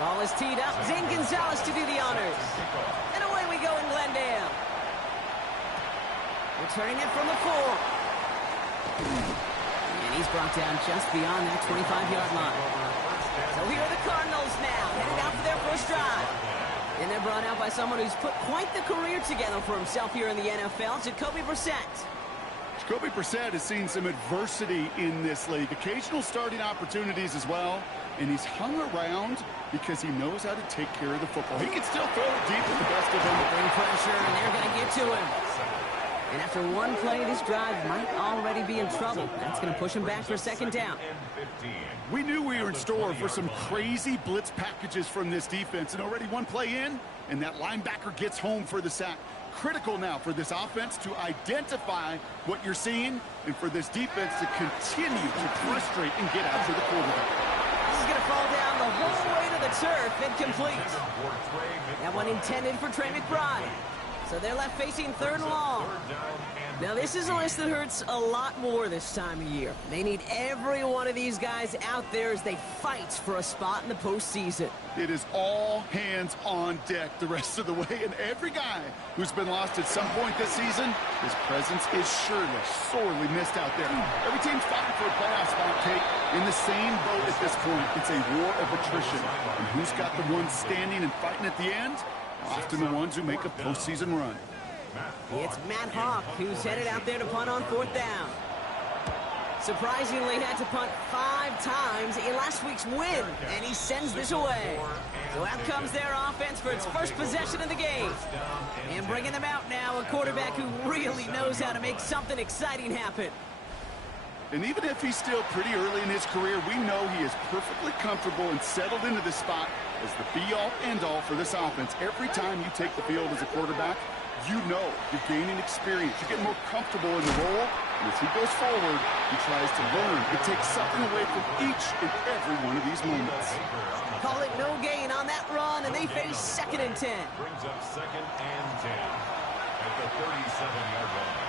Ball is teed up. Zane Gonzalez to do the honors. And away we go in Glendale. Returning it from the 4. And he's brought down just beyond that 25-yard line. So here are the Cardinals now, headed out for their first drive. And they're brought out by someone who's put quite the career together for himself here in the NFL, Jacoby Brissett. Jacoby Brissett has seen some adversity in this league, occasional starting opportunities as well, and he's hung around because he knows how to take care of the football. He can still throw it deep with the best of them. Bring pressure, and they're going to get to him. And after one play, this drive might already be in trouble. That's going to push him back for second down. We knew we were in store for some crazy blitz packages from this defense, and already one play in, and that linebacker gets home for the sack. Critical now for this offense to identify what you're seeing and for this defense to continue to frustrate and get after the quarterback. This is going to fall down the whole way to the turf. Incomplete. That one intended for Trey McBride. So they're left facing 3rd and long. Now this is a list that hurts a lot more this time of year. They need every one of these guys out there as they fight for a spot in the postseason. It is all hands on deck the rest of the way, and every guy who's been lost at some point this season, his presence is surely sorely missed out there. Every team's fighting for a playoff spot, Kate, in the same boat at this point. It's a war of attrition. And who's got the ones standing and fighting at the end? Often the ones who make a postseason run. It's Matt Hawk who's headed out there to punt on 4th down. Surprisingly had to punt 5 times in last week's win, and he sends this away. So out comes their offense for its first possession of the game. And bringing them out now, a quarterback who really knows how to make something exciting happen. And even if he's still pretty early in his career, we know he is perfectly comfortable and settled into this spot as the be-all, end-all for this offense. Every time you take the field as a quarterback, you know you're gaining experience. You get more comfortable in the role, and as he goes forward, he tries to learn and take something away from each and every one of these moments. Call it no gain on that run, and they face 2nd and 10. Brings up 2nd and 10 at the 37-yard line.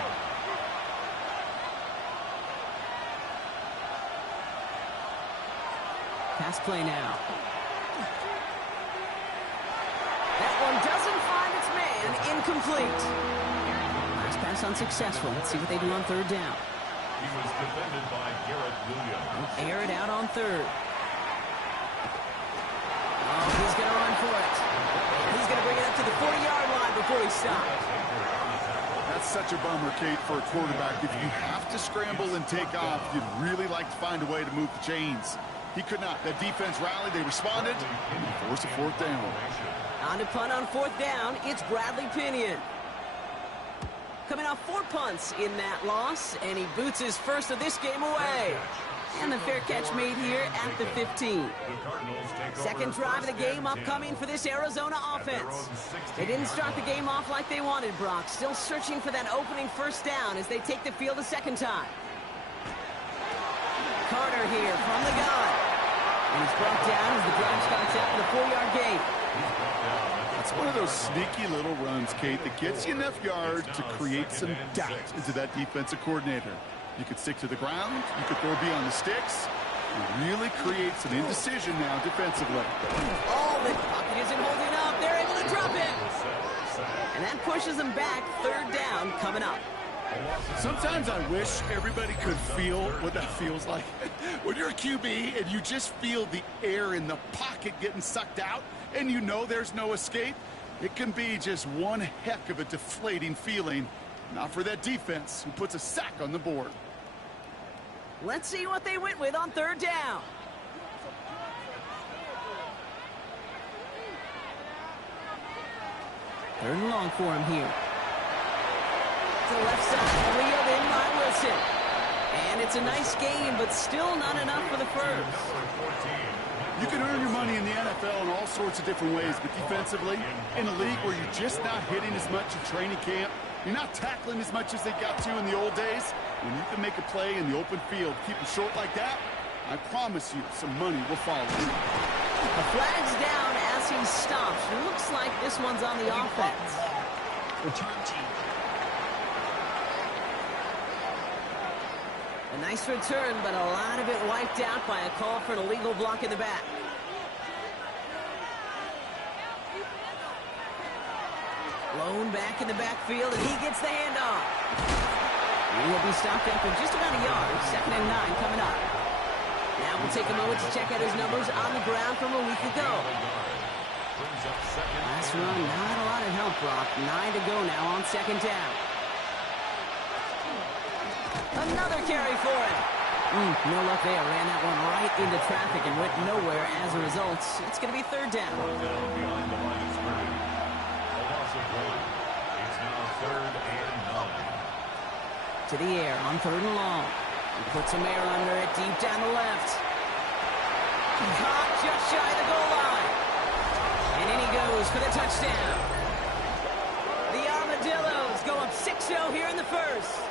Pass play now. That one doesn't find its man. Incomplete. Last pass unsuccessful. Let's see what they do on 3rd down. He was defended by Garrett Williams. Air it out on 3rd. Oh, he's going to run for it. He's going to bring it up to the 40-yard line before he stops. That's such a bummer, Kate, for a quarterback. If you have to scramble and take off, you'd really like to find a way to move the chains. He could not. That defense rallied. They responded. And he forced a 4th down. On to punt on 4th down, it's Bradley Pinion. Coming off 4 punts in that loss, and he boots his first of this game away. And the fair catch made here at the 15. Second drive of the game upcoming for this Arizona offense. They didn't start the game off like they wanted, Brock. Still searching for that opening 1st down as they take the field a second time. Carter here from the gun. And he's brought down as the drive starts out with a 4-yard gain. It's one of those sneaky little runs, Kate, that gets you enough yards to create some doubt into that defensive coordinator. You could stick to the ground. You could throw beyond the sticks. It really creates an indecision now defensively. Oh, the pocket isn't holding up. They're able to drop it. And that pushes them back. 3rd down coming up. Sometimes I wish everybody could feel what that feels like. When you're a QB and you just feel the air in the pocket getting sucked out and you know there's no escape, it can be just one heck of a deflating feeling. Not for that defense who puts a sack on the board. Let's see what they went with on 3rd down. Third and long for him here. To the left side, wheeled in by Wilson. And it's a nice game, but still not enough for the first. You can earn your money in the NFL in all sorts of different ways, but defensively, in a league where you're just not hitting as much in training camp, you're not tackling as much as they got to in the old days, when you can make a play in the open field, keep it short like that, I promise you some money will follow. The flag's down as he stops. It looks like this one's on the offense. Return team. A nice return, but a lot of it wiped out by a call for an illegal block in the back. Blown back in the backfield, and he gets the handoff. He'll be stopped after just about a yard. 2nd and 9 coming up. Now we'll take a moment to check out his numbers on the ground from a week ago. Last run, not a lot of help, Brock. 9 to go now on 2nd down. Another carry for him. No luck there. Ran that one right into traffic and went nowhere as a result. It's going to be 3rd down. Behind the line of scrimmage. A loss of 1. It's now 3rd and 9. To the air on 3rd and long. He puts some air under it deep down the left. Caught just shy of the goal line. And in he goes for the touchdown. The Armadillos go up 6-0 here in the first.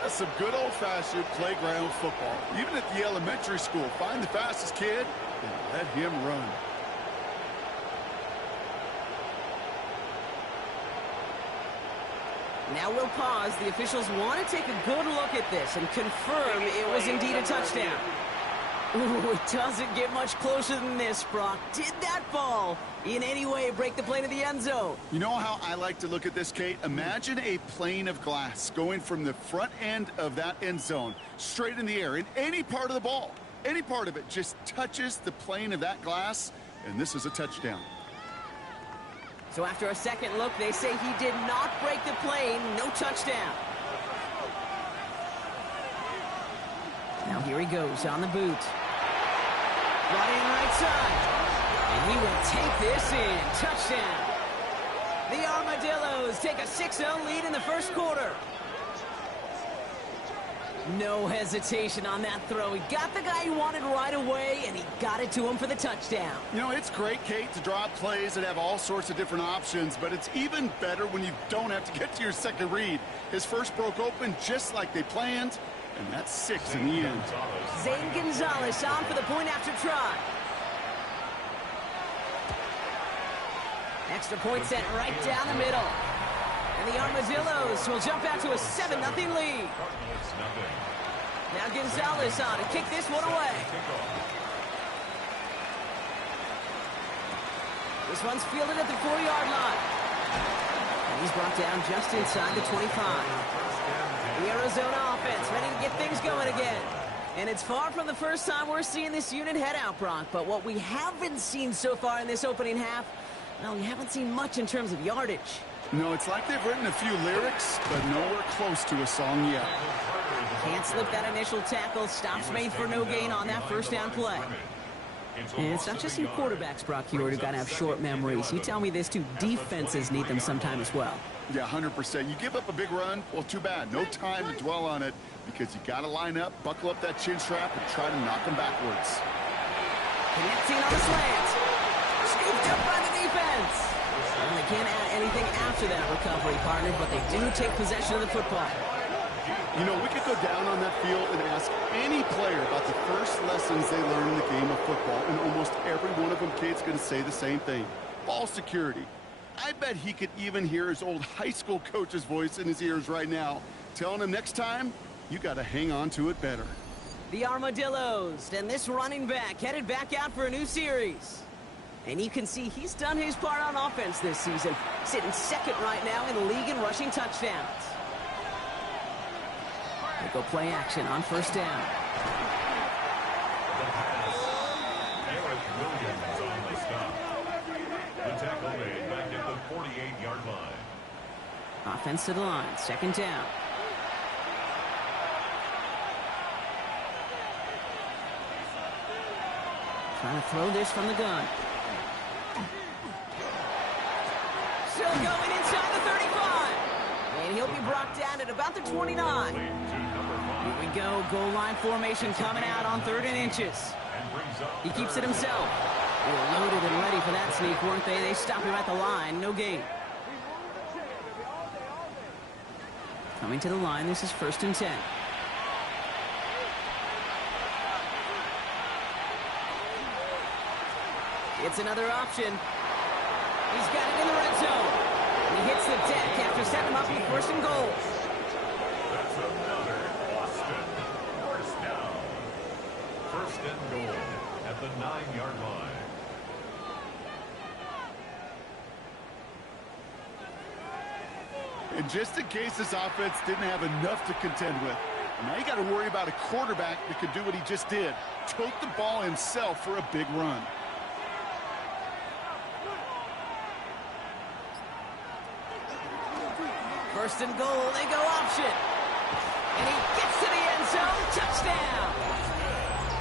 That's some good old-fashioned playground football. Even at the elementary school, find the fastest kid and let him run. Now we'll pause. The officials want to take a good look at this and confirm it was indeed a touchdown. Ooh, it doesn't get much closer than this, Brock. Did that ball in any way break the plane of the end zone? You know how I like to look at this, Kate? Imagine a plane of glass going from the front end of that end zone straight in the air, and any part of the ball, any part of it just touches the plane of that glass, and this is a touchdown. So after a second look, they say he did not break the plane. No touchdown. Now here he goes on the boot. Right in right side. And he will take this in. Touchdown. The Armadillos take a 6-0 lead in the first quarter. No hesitation on that throw. He got the guy he wanted right away, and he got it to him for the touchdown. You know, it's great, Kate, to draw plays and have all sorts of different options, but it's even better when you don't have to get to your second read. His first broke open just like they planned, and that's 6 in the end. Zane Gonzalez on for the point after try. Extra point sent right down the middle. And the Armadillos will jump out to a 7-0 lead. Now Gonzalez on to kick this one away. This one's fielded at the 4-yard line. And he's brought down just inside the 25. The Arizona offense ready to get things going again. And it's far from the first time we're seeing this unit head out, Brock. But what we haven't seen so far in this opening half, well, we haven't seen much in terms of yardage. No, it's like they've written a few lyrics, but nowhere close to a song yet. Can't slip that initial tackle. Stops made for no gain on that first down play. And it's not just some quarterbacks, Brock, here who got to have short memories. You tell me this too, defenses need them sometime as well. Yeah, 100%. You give up a big run, well, too bad. No time to dwell on it because you got to line up, buckle up that chin strap, and try to knock them backwards. Connecting on the slant. Scooped up by the defense. And they can't add anything after that recovery, partner, but they do take possession of the football. You know, we could go down on that field and ask any player about the first lessons they learned in the game of football, and almost every one of them kids going to say the same thing. Ball security. I bet he could even hear his old high school coach's voice in his ears right now, telling him next time, you got to hang on to it better. The Armadillos and this running back headed back out for a new series. And you can see he's done his part on offense this season, sitting second right now in the league in rushing touchdowns. They go play action on first down. The pass. Eric Williams on the stop. The tackle made back at the 48-yard line. Offense to the line, second down. Trying to throw this from the gun. Still going inside the 35. And he'll be brought down at about the 29. Here we go. Goal line formation coming out on 3rd and inches. He keeps it himself. They were loaded and ready for that sneak, weren't they? They stop him at the line. No gain. Coming to the line. This is 1st and 10. It's another option. He's got it in the red zone. And he hits the deck after setting him up with 1st and goal. That's another Boston first down. 1st and goal at the 9-yard line. And just in case this offense didn't have enough to contend with, now you got to worry about a quarterback that could do what he just did. Tote the ball himself for a big run. First and goal, they go option. And he gets to the end zone. Touchdown.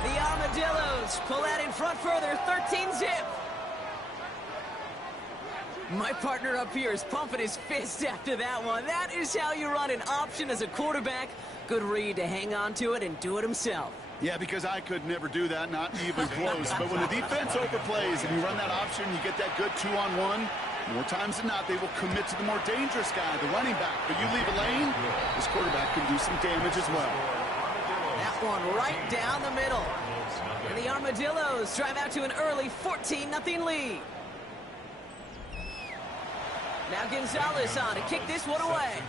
The Armadillos pull out in front further, 13-zip. My partner up here is pumping his fist after that one. That is how you run an option as a quarterback. Good read to hang on to it and do it himself. Yeah, because I could never do that, not even close. But when the defense overplays and you run that option, you get that good 2-on-1. More times than not, they will commit to the more dangerous guy, the running back. But you leave a lane, this quarterback can do some damage as well. That one right down the middle. And the Armadillos drive out to an early 14-0 lead. Now Gonzalez on to kick this one away.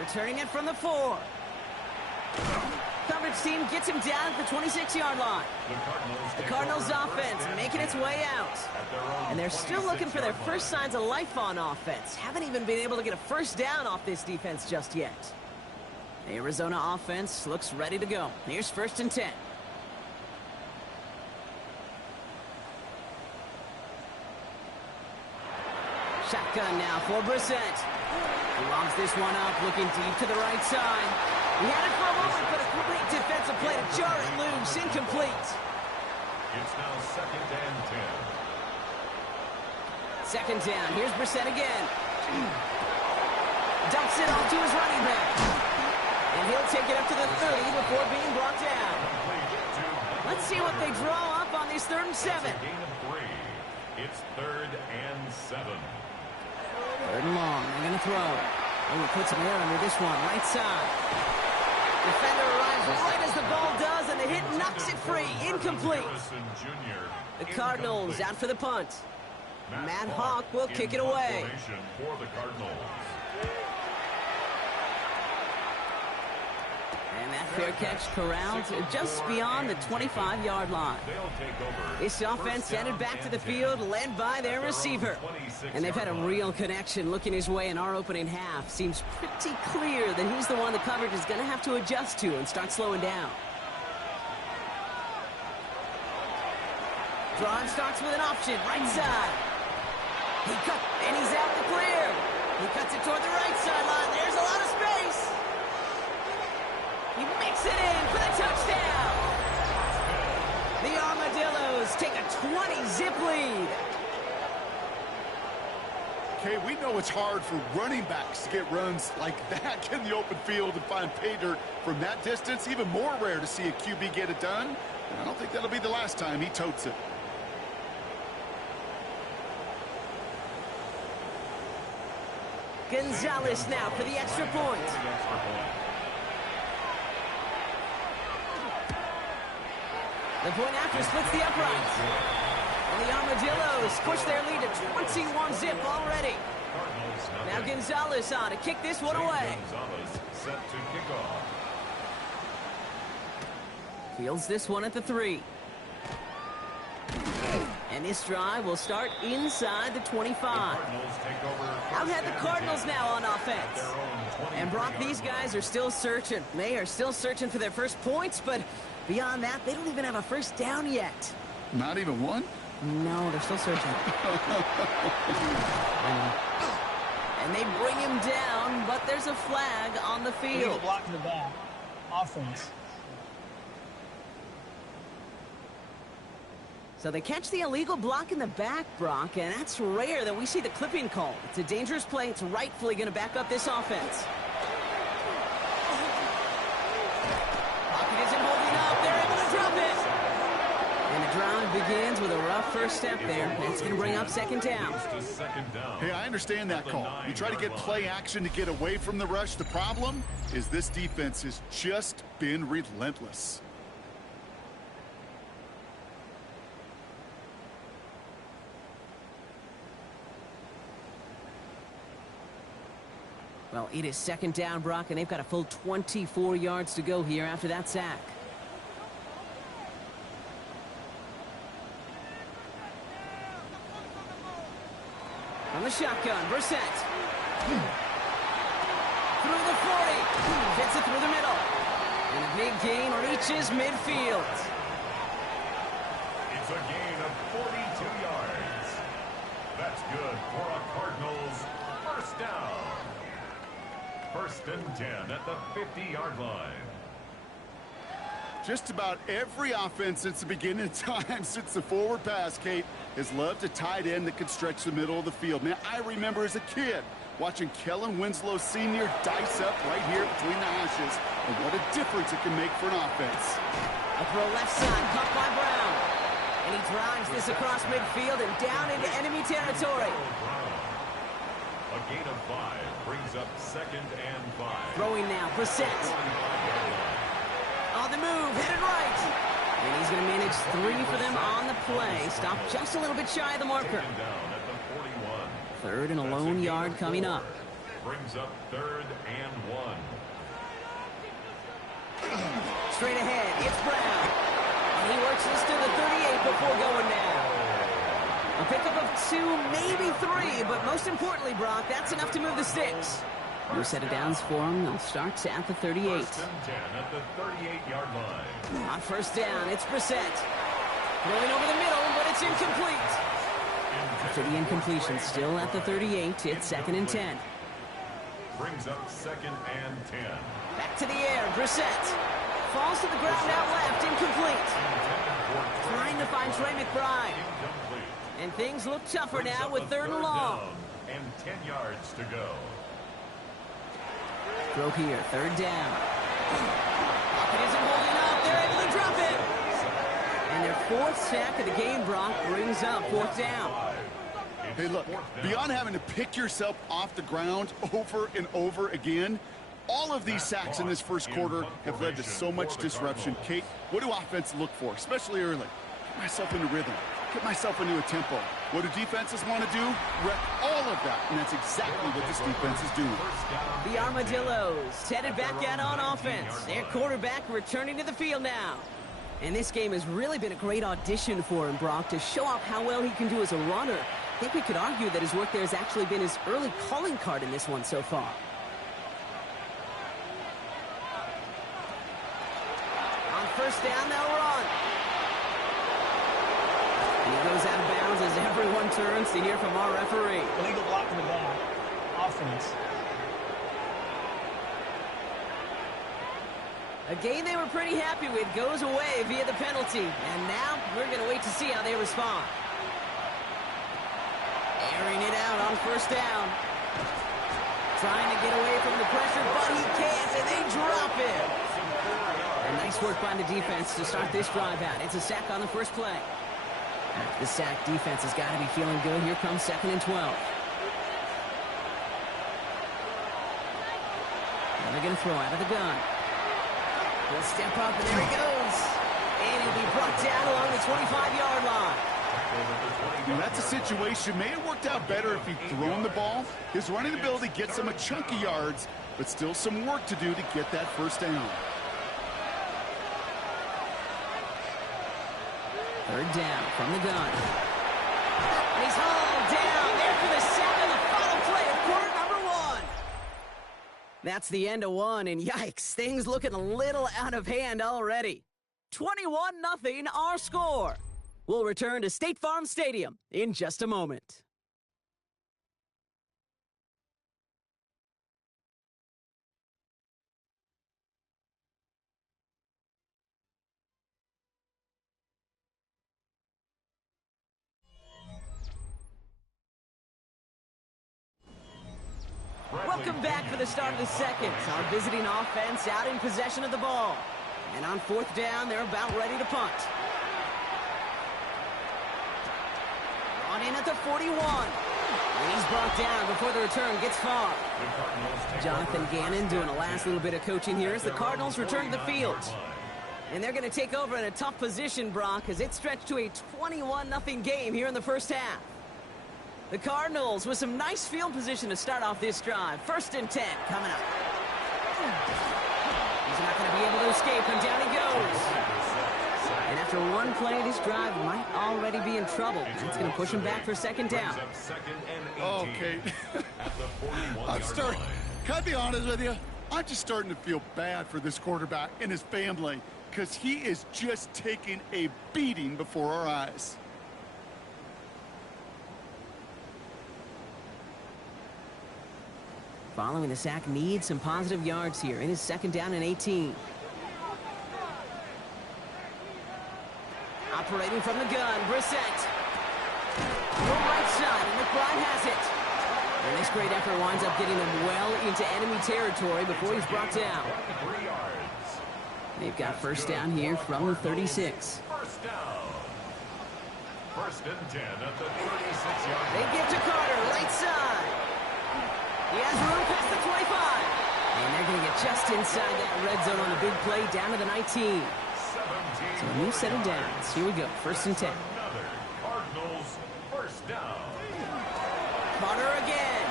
Returning it from the 4. Coverage team gets him down at the 26-yard line. The Cardinals offense making its way out. And they're still looking for their first signs of life on offense. Haven't even been able to get a first down off this defense just yet. The Arizona offense looks ready to go. Here's 1st and 10. Shotgun now for Brissett. He lobs this one up, looking deep to the right side. He had it for a moment, but a great defensive play to jar it loose. Incomplete. It's now 2nd and 10. Second down. Here's Brissett again. Dumps it off to his running back. And he'll take it up to the 30 before being brought down. Let's see what they draw up on this 3rd and 7. Gain of 3. It's 3rd and 7. 3rd and long. They're going to throw. Oh, he puts him there under this one. Right side. Defender arrives right as the ball does, and the hit knocks it free. Incomplete. The Cardinals out for the punt. Matt Hawk will kick it away. For the Cardinals. And that fair catch corralled just beyond the 25-yard line. This offense headed back to the field, led by their receiver. And they've had a real connection looking his way in our opening half. Seems pretty clear that he's the one the coverage is going to have to adjust to and start slowing down. Drive starts with an option, right side. He cut, and he's out the clear. He cuts it toward the right sideline. There's a lot of space. He makes it in for the touchdown. The Armadillos take a 20-zip lead. Okay, we know it's hard for running backs to get runs like that in the open field and find pay dirt from that distance. Even more rare to see a QB get it done. And I don't think that'll be the last time he totes it. Gonzalez now for the extra point. The point after splits the uprights. And the Armadillos push their lead to 21-zip already. Now Gonzalez on to kick this one away. Set to kick off. Fields this one at the 3. And this drive will start inside the 25. Out had the Cardinals now on offense. And Brock, these guys are still searching. They are still searching for their first points, but beyond that, they don't even have a first down yet. Not even one? No, they're still searching. And they bring him down, but there's a flag on the field. Block in the back. Offense. So they catch the illegal block in the back, Brock, and that's rare that we see the clipping call. It's a dangerous play. It's rightfully going to back up this offense. Pocket isn't holding up. They're able to drop it. And the drive begins with a rough first step there. That's going to bring up 2nd down. Hey, I understand that call. You try to get play action to get away from the rush. The problem is this defense has just been relentless. Well, it is 2nd down, Brock, and they've got a full 24 yards to go here after that sack. From the shotgun, Brissett. Through the 40. Gets it through the middle. And a big gain reaches midfield. It's a gain of 42 yards. That's good for a Cardinals first down. 1st and 10 at the 50-yard line. Just about every offense since the beginning of time, since the forward pass, Kate, has loved a tight end that could stretch the middle of the field. Man, I remember as a kid watching Kellen Winslow Sr. dice up right here between the hashes, and what a difference it can make for an offense. A throw left side, caught by Brown. And he drives this across midfield and down into enemy territory. A gain of 5 brings up 2nd and 5. Throwing now, Brissett. On the move, headed right. And he's going to manage 3 for them on the play. Stop just a little bit shy of the marker. Down at the 41. 3rd and a lone yard coming up. Brings up 3rd and 1. Straight ahead, it's Brown. And he works this to the 38 before going down. A pickup of 2, maybe 3, but most importantly, Brock, that's enough to move the sticks. New set of downs for him. They'll start at the 38. 1st and 10 at the 38-yard line. On 1st down, it's Brissett. Throwing over the middle, but it's incomplete. After the incompletion, still at the 38, it's 2nd and 10. Brings up 2nd and 10. Back to the air, Brissett. Falls to the ground out left, incomplete. Trying to find Trey McBride. Incomplete. And things look tougher Brings now up with a 3rd and long. down and 10 yards to go. Throw here, 3rd down. Pocket isn't holding up. They're able to drop it. And their 4th sack of the game, Brock, brings up 4th down. Hey, look, beyond having to pick yourself off the ground over and over again, all of these sacks in this first quarter have led to so much disruption. Kate, what do offense look for, especially early? Get myself into rhythm. Get myself into a tempo. What do defenses want to do? Wreck all of that, and that's exactly what this defense is doing. The Armadillos headed back out on offense. Their quarterback returning to the field now. And this game has really been a great audition for him, Brock, to show off how well he can do as a runner. I think we could argue that his work there has actually been his early calling card in this one so far. On 1st down, they'll run. And he goes out of bounds as everyone turns to hear from our referee. Illegal block in the back. Offense. A game they were pretty happy with goes away via the penalty. And now we're going to wait to see how they respond. Airing it out on 1st down. Trying to get away from the pressure, but he can't, and they drop it. And nice work by the defense to start this drive out. It's a sack on the first play. After the sack, defense has got to be feeling good. Here comes 2nd and 12. And they're going to throw out of the gun. He'll step up, and there he goes. And he'll be brought down along the 25-yard line. Now, that's a situation. May have worked out better if he'd thrown the ball. His running ability gets him a chunk of yards, but still some work to do to get that 1st down. 3rd down from the gun. And he's hauled down there for the sack on the final play of quarter number 1. That's the end of 1, and yikes, things looking a little out of hand already. 21-0 our score. We'll return to State Farm Stadium in just a moment. Welcome back for the start of the second. Our visiting offense out in possession of the ball. And on 4th down, they're about ready to punt. On in at the 41. And he's brought down before the return gets far. Jonathan Gannon doing a last little bit of coaching here as the Cardinals return to the field. And they're going to take over in a tough position, Brock, as it stretched to a 21-0 game here in the first half. The Cardinals with some nice field position to start off this drive. 1st and 10 coming up. He's not going to be able to escape, and down he goes. And After one play, this drive might already be in trouble. It's going to push him back for second down. Okay. Can I be honest with you? I'm just starting to feel bad for this quarterback and his family because he is just taking a beating before our eyes. Following the sack needs some positive yards here. It is second down and 18. Operating from the gun, Brissett. The right side, and McBride has it. And this great effort winds up getting him well into enemy territory before he's brought down. They've got first down here from the 36. First down. First and 10 at the 36-yard line. They give to Carter, right side. He has room past the 25. And they're going to get just inside that red zone on a big play down to the 19. So a new set of downs. Here we go, first and 10. Another Cardinals first down. Carter again.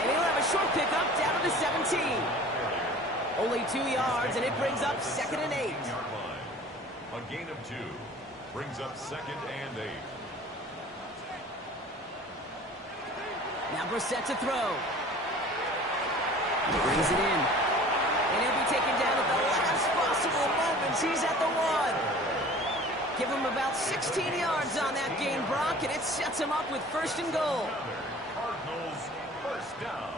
And he'll have a short pickup down to the 17. Only 2 yards, and it brings up second and 8. A gain of 2 brings up second and 8. Now Brissett to throw. Brings it in. And he'll be taken down at the last possible moments. He's at the 1. Give him about 16 yards on that gain, Brock, and it sets him up with first and goal. Cardinals first down.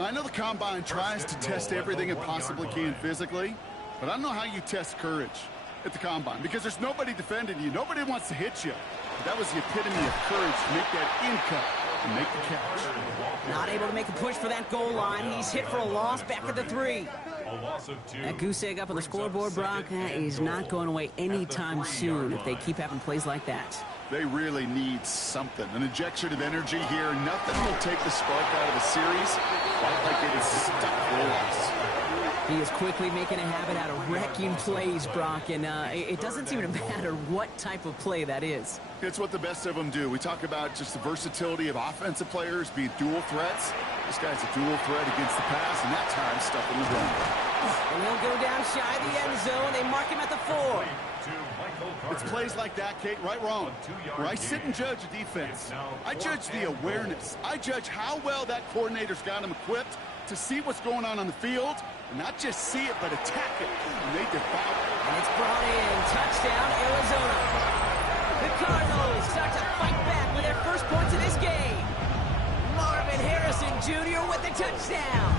I know the Combine tries to test everything it possibly can physically, but I don't know how you test courage at the Combine because there's nobody defending you. Nobody wants to hit you. But that was the epitome of courage to make that in-cut and make the catch. Not able to make a push for that goal line. He's hit for a loss back at the 3. A loss of 2. That goose egg up on the scoreboard, Brock, is not going away anytime soon if they keep having plays like that. They really need something, an injection of energy here. Nothing will take the spark out of a series quite like it is stuck for a loss. He is quickly making a habit out of wrecking plays, Brock, and it doesn't seem to matter what type of play that is. It's what the best of them do. We talk about just the versatility of offensive players being dual threats. This guy's a dual threat against the pass, and that time stuff in the run. And he'll go down shy of the end zone. They mark him at the 4. It's plays like that, Kate, right, wrong, where I sit and judge a defense. I judge the awareness. I judge how well that coordinator's got him equipped to see what's going on the field, and not just see it, but attack it. And they devour it. And it's brought in. Touchdown, Arizona. The Cardinals start to fight back with their first points of this game. Marvin Harrison Jr. with the touchdown.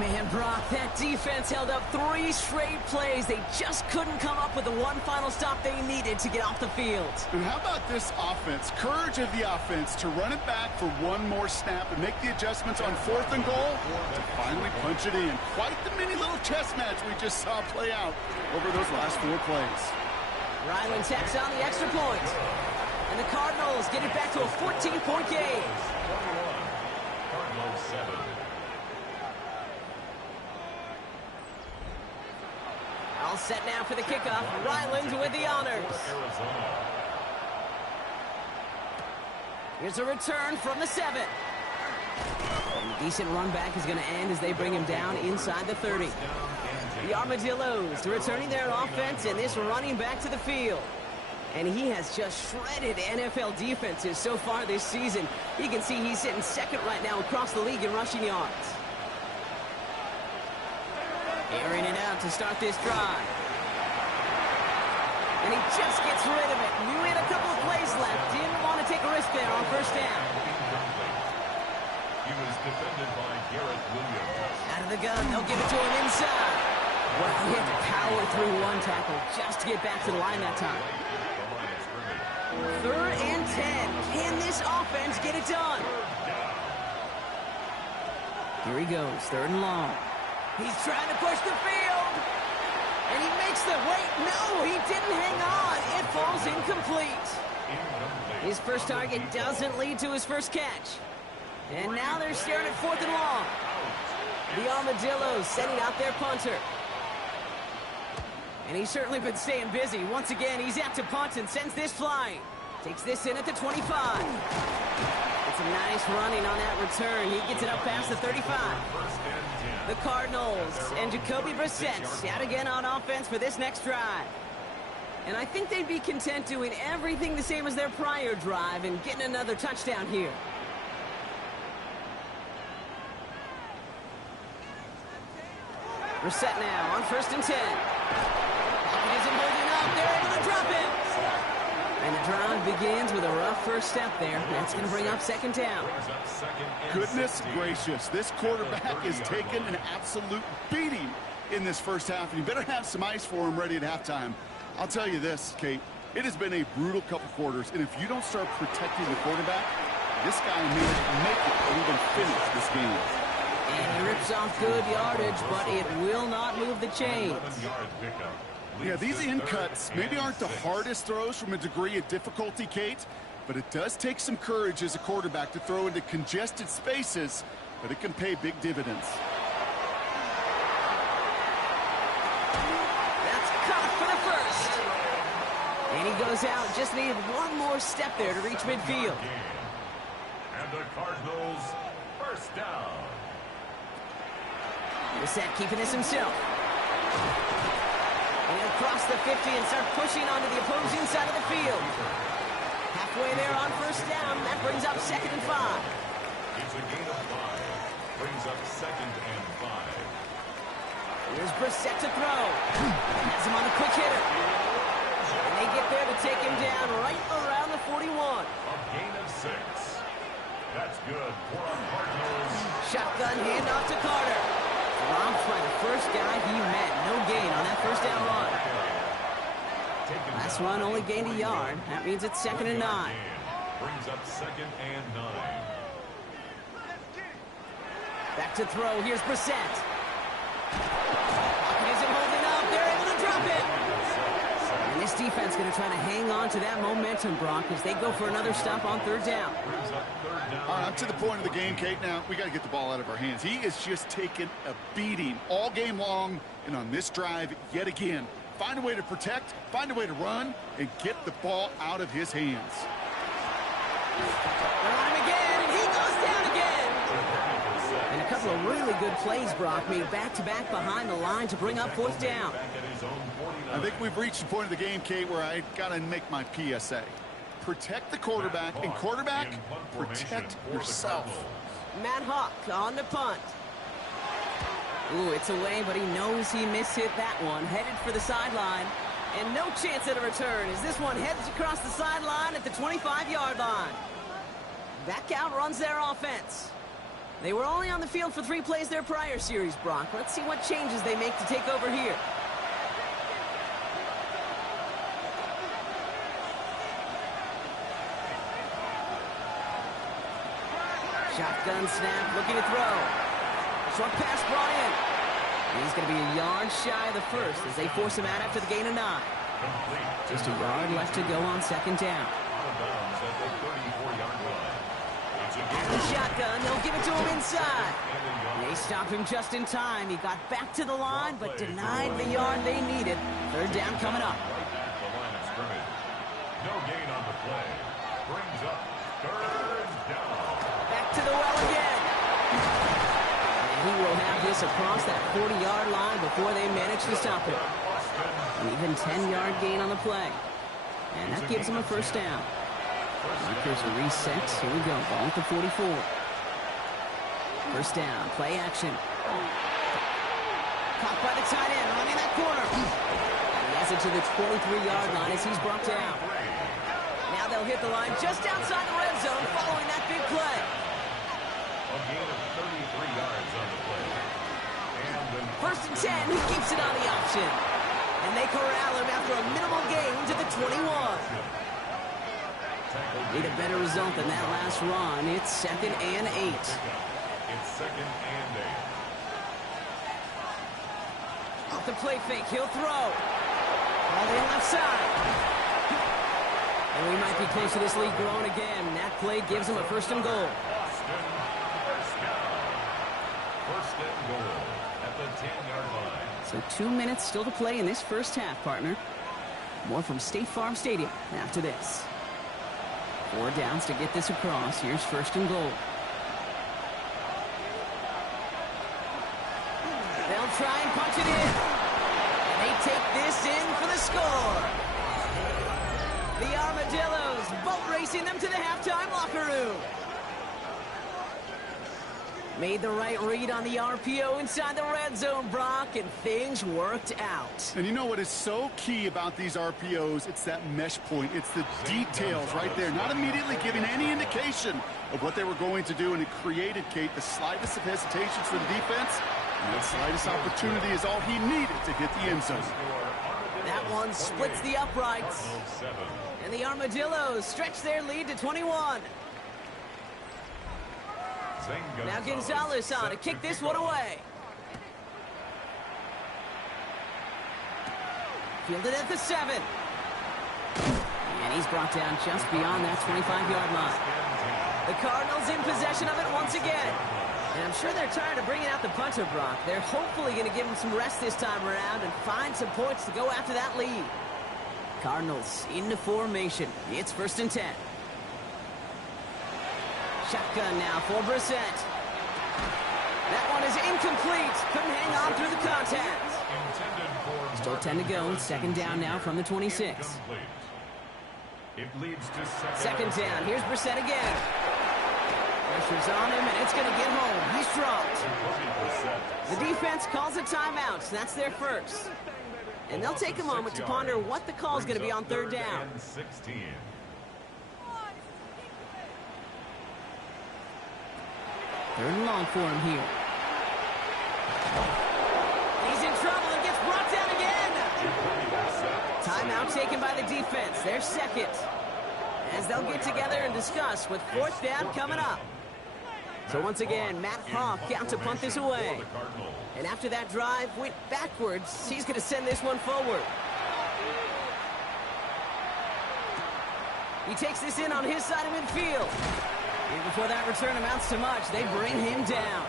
Man, Brock, that defense held up 3 straight plays. They just couldn't come up with the one final stop they needed to get off the field. And how about this offense? Courage of the offense to run it back for one more snap and make the adjustments on 4th and goal to finally punch it in. Quite the mini little chess match we just saw play out over those last 4 plays. Ryland tacks on the extra point. And the Cardinals get it back to a 14-point game. Cardinals 7. All set now for the kickoff. Ryland with the honors. Here's a return from the 7. And a decent run back is going to end as they bring him down inside the 30. The Armadillos returning their offense and this running back to the field. And he has just shredded NFL defenses so far this season. You can see he's sitting second right now across the league in rushing yards. Airing it out to start this drive. And he just gets rid of it. Knew he had a couple of plays left. Didn't want to take a risk there on first down. He was defended by Garrett Williams. Out of the gun, they'll give it to him inside. Well, he had to power through one tackle just to get back to the line that time. 3rd and 10. Can this offense get it done? Here he goes, 3rd and long. He's trying to push the field. And he makes the wait. No, he didn't hang on. It falls incomplete. His first target doesn't lead to his first catch. And now they're staring at 4th and long. The Armadillos sending out their punter. And he's certainly been staying busy. Once again, he's out to punt and sends this flying. Takes this in at the 25. It's a nice running on that return. He gets it up past the 35. First and 10. The Cardinals and Jacoby Brissett out again on offense for this next drive. And I think they'd be content doing everything the same as their prior drive and getting another touchdown here. Brissett now on 1st and 10. Pocket isn't holding up. They're able to drop it. And the drive begins with a rough first step there. That's going to bring up 2nd down. Goodness gracious, this quarterback is taking an absolute beating in this first half. And you better have some ice for him ready at halftime. I'll tell you this, Kate, it has been a brutal couple quarters. And if you don't start protecting the quarterback, this guy may make it or even finish this game. And he rips off good yardage, but it will not move the chains. Yeah, these in cuts maybe aren't the hardest throws from a degree of difficulty, Kate, but it does take some courage as a quarterback to throw into congested spaces, but it can pay big dividends. That's caught for the first. And he goes out, just needed one more step there to reach midfield. And the Cardinals first down. Brissett keeping this himself. And he'll cross the 50 and start pushing onto the opposing side of the field. Halfway there on 1st down. That brings up 2nd and 5. It's a gain of 5. Brings up 2nd and 5. Here's Brissett to throw. Has him on a quick hitter. And they get there to take him down right around the 41. A gain of 6. That's good for our Cardinals. Shotgun handoff to Carter. Dropped by the first guy he met. No gain on that 1st down run. Last run only gained a yard. That means it's 2nd and 9. Brings up 2nd and 9. Back to throw. Here's Brissett. Pocket isn't holding up. They're able to drop it. And this defense going to try to hang on to that momentum, Brock, as they go for another stop on 3rd down. All right, I'm to the point of the game, Kate. Now, we got to get the ball out of our hands. He is just taking a beating all game long, and on this drive, yet again. Find a way to protect, find a way to run, and get the ball out of his hands. They're on him again, and he goes down again. And a couple of really good plays, Brock, made back-to-back behind the line to bring up 4th down. I think we've reached the point of the game, Kate, where I got to make my PSA. Protect the quarterback, and quarterback, protect yourself. Matt Hawk on the punt. Ooh, it's away, but he knows he mishit that one. Headed for the sideline. And no chance at a return as this one heads across the sideline at the 25-yard line. Back out runs their offense. They were only on the field for 3 plays their prior series, Brock. Let's see what changes they make to take over here. Shotgun snap, looking to throw. Short pass brought in. He's going to be a yard shy of the first as they force him out after the gain of 9. Just a yard left to go on 2nd down. The shotgun, they'll give it to him inside. They stop him just in time. He got back to the line, but denied the yard they needed. 3rd down coming up. No gain on the play. Brings up 3rd down. Back to the well again. And he will have this across that 40-yard line before they manage to stop him. An even 10-yard gain on the play. And that gives him a 1st down. Here's a reset. Here we go. Ball at the 44. 1st down. Play action. Caught by the tight end. Running that corner. And he has it to the 23-yard line as he's brought down. Now they'll hit the line just outside the red zone following that big play. A gain of 33 yards on the play. And 1st and 10. He keeps it on the option. And they corral him after a minimal gain to the 21. Need a better result than that last run. It's 2nd and 8. It's 2nd and 8. Off the play fake, he'll throw. All the left side. And we might be close to this lead growing again. That play gives him a 1st and goal. Boston, 1st down. 1st and goal at the 10-yard line. So 2 minutes still to play in this first half, partner. More from State Farm Stadium after this. 4 downs to get this across. Here's 1st and goal. try and punch it in. And they take this in for the score. The Armadillos boat racing them to the halftime locker room. Made the right read on the RPO inside the red zone, Brock, and things worked out. And you know what is so key about these RPOs? It's that mesh point. It's the details right there. Not immediately giving any indication of what they were going to do, and it created, Kate, the slightest of hesitations for the defense. And that slightest opportunity is all he needed to hit the end zone. That one splits the uprights. And the Armadillos stretch their lead to 21. Now Gonzalez on to kick this one away. Fielded at the 7. And he's brought down just beyond that 25-yard line. The Cardinals in possession of it once again. And I'm sure they're tired of bringing out the punter, Brock. They're hopefully going to give him some rest this time around and find some points to go after that lead. Cardinals into formation. It's 1st and 10. Shotgun now for Brissett. That one is incomplete. Couldn't hang on through the contact. Still 10 to go. 2nd down now from the 26. It leads to 2nd down. Here's Brissett again. Pressure's on him, and it's going to get home. He's dropped. The defense calls a timeout. So that's their first. And they'll take a moment to ponder what the call is going to be on 3rd down. 16. Third and long for him here. He's in trouble and gets brought down again. Timeout taken by the defense. Their 2nd. As they'll get together and discuss with 4th down coming up. So once again, Matt Hawk out to punt this away. And after that drive went backwards, he's going to send this one forward. He takes this in on his side of midfield. And before that return amounts to much, they bring him down.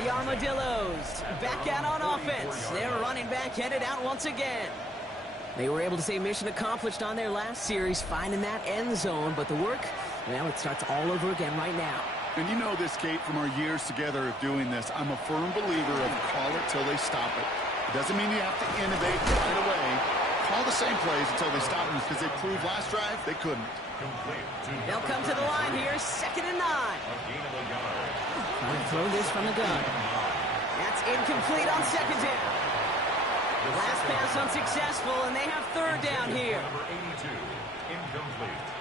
The Armadillos back out on offense. Their running back headed out once again. They were able to say mission accomplished on their last series, finding that end zone. But the work, well, it starts all over again right now. And you know this, Kate, from our years together of doing this. I'm a firm believer of call it till they stop it. It doesn't mean you have to innovate right away. Call the same plays until they stop them, because they proved last drive they couldn't. They'll come to the line here, 2nd and 9. Trying to throw this from the gun. That's incomplete on 2nd down. Last pass unsuccessful, and they have 3rd down here. Number 82, incomplete.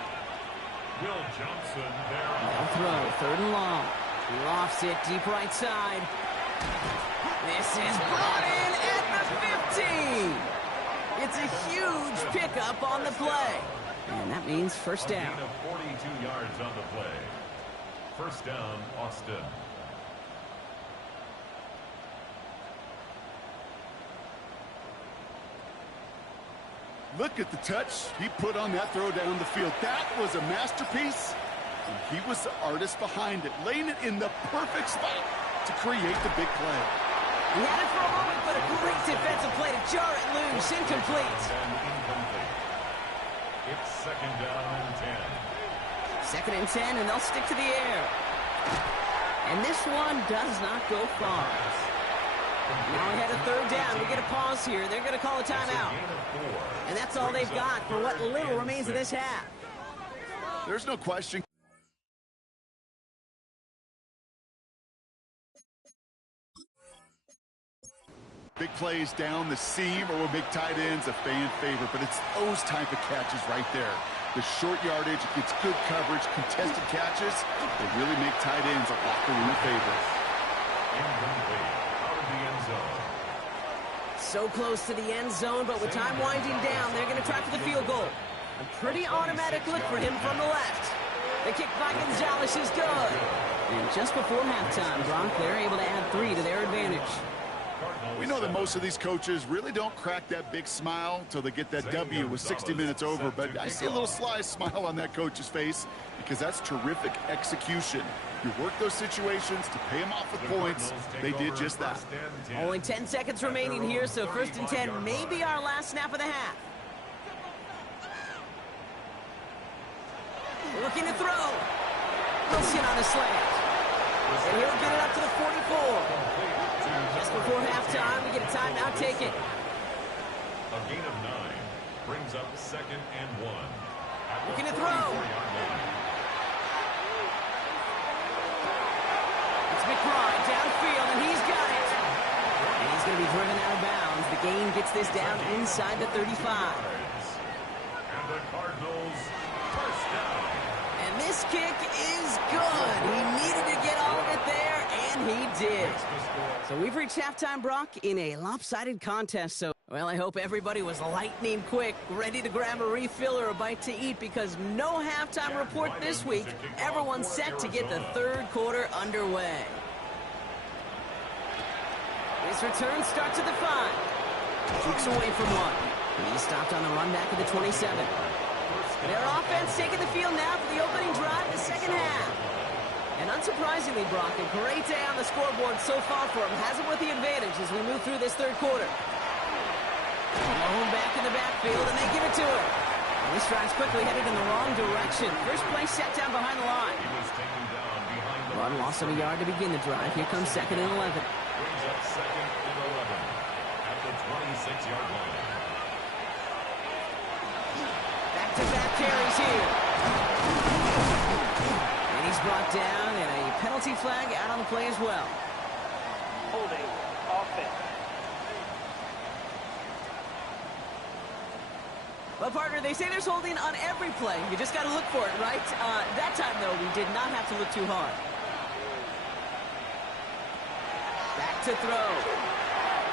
Will Johnson there. They'll throw, 3rd and long. Lofts it, deep right side. This is brought in at the 15. It's a huge pickup on the play. And that means 1st down. A gain of 42 yards on the play. 1st down, Austin. Look at the touch he put on that throw down the field. That was a masterpiece, and he was the artist behind it, laying it in the perfect spot to create the big play. He had it for a moment, but a great defensive play to jar it loose. Incomplete. It's 2nd down and 10. 2nd and 10, and they'll stick to the air. And this one does not go far. Now we head to 3rd down. We get a pause here. They're going to call a timeout. And that's all they've got for what little remains of this half. There's no question. Big plays down the seam or big tight ends, a fan favorite, but it's those type of catches right there. The short yardage, it gets good coverage, contested catches, they really make tight ends a locker room favorite. Incomplete. Out of the end zone. So close to the end zone, but with time winding down, they're going to try for the field goal. A pretty automatic look for him from the left. The kick by Gonzalez is good. And just before halftime, Brock, they're able to add 3 to their advantage. We know that most of these coaches really don't crack that big smile until they get that W with 60 minutes over, but I see a little sly smile on that coach's face because that's terrific execution. You work those situations to pay them off with points. They did just that. Only 10 seconds remaining here, so 1st and 10 may be our last snap of the half. Looking to throw. Wilson on the slant. And he'll get it up to the 44. Just before halftime. We get a timeout. Take it. A gain of 9 brings up 2nd and 1. Looking to throw. It's McBride downfield, and he's got it. And he's going to be driven out of bounds. The gain gets this down inside the 35. And the Cardinals first down. And this kick is good. He needed to get all of it there, and he did. So we've reached halftime, Brock, in a lopsided contest. So, well, I hope everybody was lightning quick, ready to grab a refill or a bite to eat, because no halftime report this week. Everyone's set to get the third quarter underway. This return starts at the 5. Tweaks away from one. He's stopped on the run back at the 27. Their offense taking the field now for the opening drive, the second half. And unsurprisingly, Brock, a great day on the scoreboard so far for him. Has him with the advantage as we move through this third quarter. Alone back in the backfield, and they give it to him. And this drive's quickly headed in the wrong direction. First play set down behind the line. Run loss of a yard to begin the drive. Here comes 2nd and 11. Brings up 2nd and 11 at the 26-yard line. Back-to-back carries here. And he's brought down, and a penalty flag out on the play as well. Holding. Offense. Well, partner, they say there's holding on every play. You just got to look for it, right? That time, though, we did not have to look too hard. Back to throw.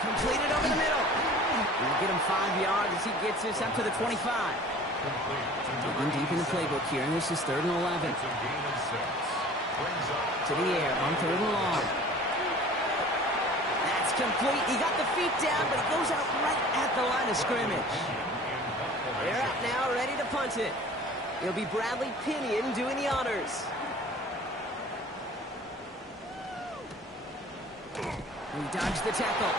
Completed over the middle. We'll get him 5 yards as he gets this up to the 25. Digging deep in the playbook here, and this is 3rd and 11. To the air on 3rd and long. That's complete. He got the feet down, but it goes out right at the line of scrimmage. They're out now, ready to punt it. It'll be Bradley Pinion doing the honors. He dodged the tackle.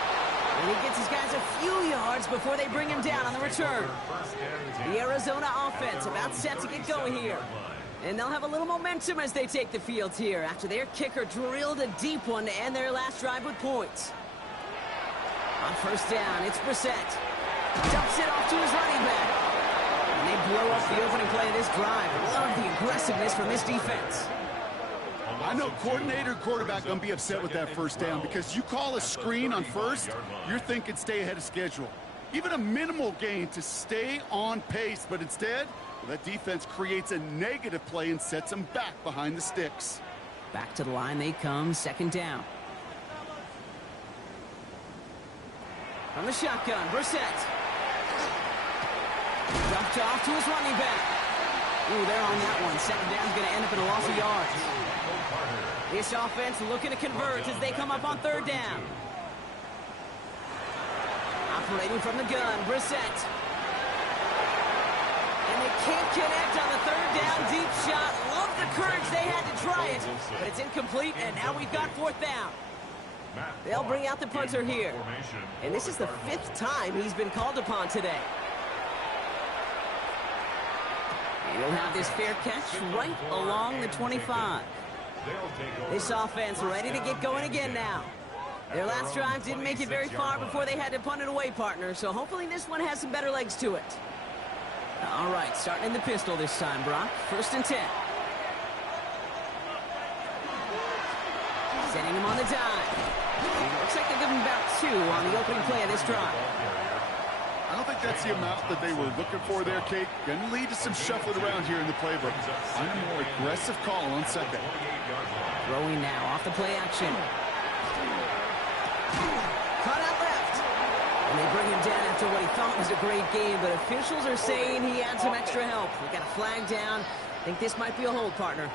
And he gets his guys a few yards before they bring him down on the return. The Arizona offense about set to get going here. And they'll have a little momentum as they take the field here after their kicker drilled a deep one to end their last drive with points. On first down, it's Brissett. Dumps it off to his running back. And they blow up the opening play of this drive. Love the aggressiveness from this defense. I know coordinator and quarterback going to be upset with that first down because you call a screen on first, you're thinking stay ahead of schedule. Even a minimal gain to stay on pace, but instead, that defense creates a negative play and sets them back behind the sticks. Back to the line they come, 2nd down. From the shotgun, Brissett. Dumped off to his running back. Ooh, they're on that one. 2nd down's going to end up in a loss of yards. This offense looking to convert as they come up on 3rd down. Operating from the gun, Brissett. And they can't connect on the 3rd down deep shot. Love the courage they had to try it, but it's incomplete, and now we've got 4th down. They'll bring out the punter here. And this is the 5th time he's been called upon today. He'll have this fair catch right along the 25. This offense ready to get going again now. Their last drive didn't make it very far before they had to punt it away, partner, so hopefully this one has some better legs to it. All right, starting in the pistol this time, Brock. 1st and 10. Sending him on the dime. Looks like they give him about 2 on the opening play of this drive. I don't think that's the amount that they were looking for there, Kate. Going to lead to some shuffling around here in the playbook. I'm a more aggressive call on 2nd. Throwing now off the play action. Caught out left. And they bring him down after what he thought was a great game, but officials are saying he had some extra help. We got a flag down. I think this might be a hold, partner.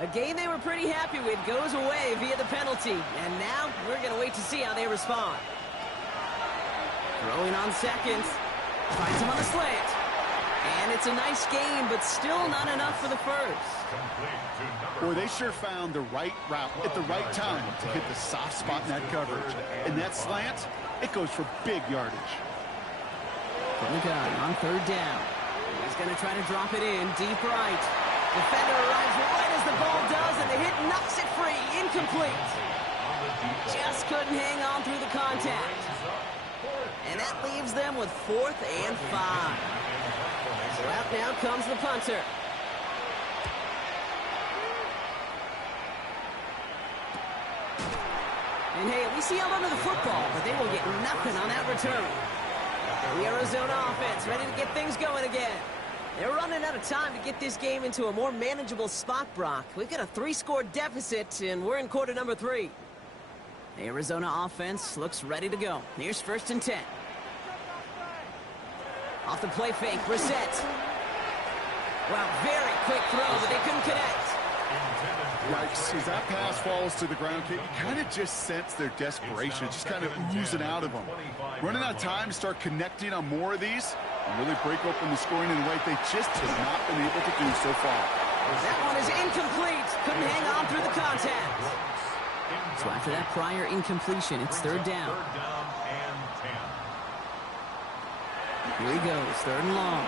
A game they were pretty happy with goes away via the penalty. And now we're going to wait to see how they respond. Throwing on 2nd. Finds him on the slant. And it's a nice game, but still not enough for the first. Boy, they sure found the right route at the right time to hit the soft spot in that coverage. And that slant, it goes for big yardage. From the gun on 3rd down. He's going to try to drop it in deep right. Defender arrives right as the ball does, and the hit knocks it free. Incomplete. Just couldn't hang on through the contact. And that leaves them with 4th and 5. So out now comes the punter. And hey, at least he held onto the football, but they will get nothing on that return. The Arizona offense ready to get things going again. They're running out of time to get this game into a more manageable spot, Brock. We've got a 3-score deficit, and we're in quarter number 3. The Arizona offense looks ready to go. Here's 1st and 10. Off the play fake, Brissett. Wow, very quick throw, but they couldn't connect. Yikes, as that pass falls to the ground, you kind of just sense their desperation, just kind of oozing out of them. Running out of time to start connecting on more of these and really break open the scoring in a way they just have not been able to do so far. That one is incomplete. Couldn't hang on through the contact. So after that prior incompletion, it's 3rd down. Here he goes, 3rd and long.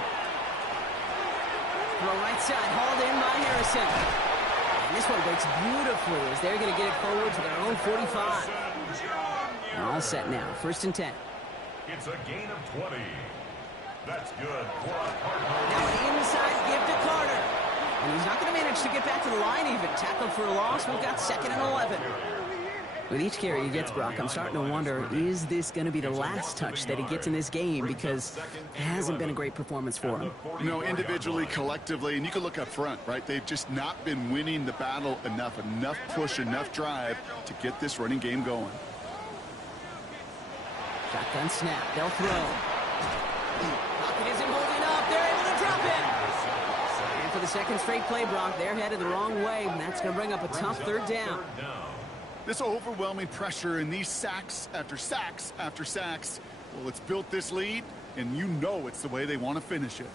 Throw right side, hauled in by Harrison. And this one breaks beautifully as they're going to get it forward to their own 45. All set now, 1st and 10. It's a gain of 20. That's good for a Now an inside give to Carter. And he's not going to manage to get back to the line even. Tackled for a loss. We've got 2nd and 11. With each carry he gets, Brock, I'm starting to wonder, is this going to be the last touch that he gets in this game? Because it hasn't been a great performance for him. You know, individually, collectively, and you can look up front, right? They've just not been winning the battle enough push, enough drive to get this running game going. Shotgun snap. They'll throw. Pocket isn't holding up. They're able to drop it. And for the 2nd straight play, Brock, they're headed the wrong way, and that's going to bring up a tough 3rd down. This overwhelming pressure and these sacks after sacks after sacks, well, it's built this lead, and you know it's the way they want to finish it.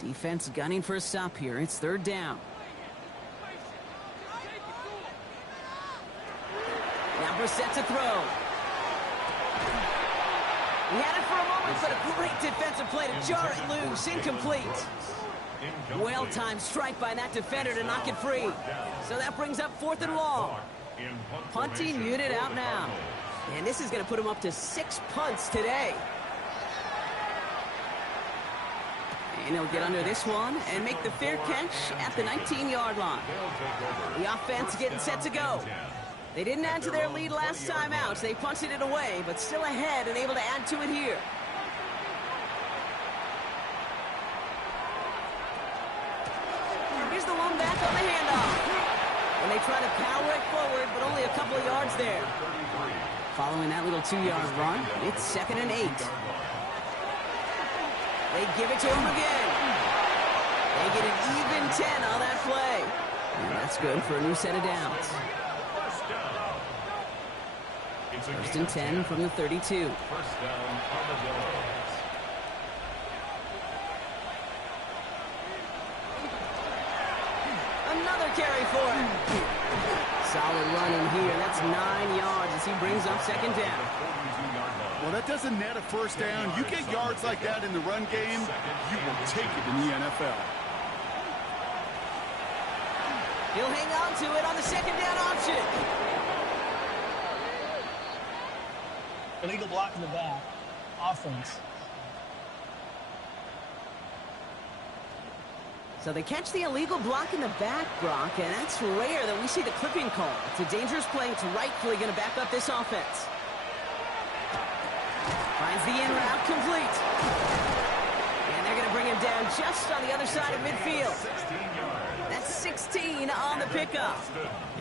Defense gunning for a stop here. It's 3rd down. Now Brissett to throw. He had it for a moment, but a great defensive play to jar it loose. Incomplete. Well-timed strike by that defender to knock it free. So that brings up 4th and long. Punting unit out now. And this is going to put him up to 6 punts today. And he'll get under this one and make the fair catch at the 19-yard line. The offense getting set to go. They didn't add to their lead last time out. They punted it away, but still ahead and able to add to it here. Here's the one back on the handoff. And they try to power it forward, but only a couple of yards there. Following that little 2-yard run, it's 2nd and 8. They give it to him again. They get an even 10 on that play. And that's good for a new set of downs. 1st and 10 from the 32. First down on the Bills. Another carry for him. Solid run in here. That's 9 yards as he brings up 2nd down. Well, that doesn't net a 1st down. You get yards like that in the run game, you will take it in the NFL. He'll hang on to it on the 2nd down option. Illegal block in the back. Offense. So they catch the illegal block in the back, Brock, and that's rare that we see the clipping call. It's a dangerous play. It's rightfully going to back up this offense. Finds the in route complete. And they're going to bring him down just on the other side of midfield. That's 16 on the pickup.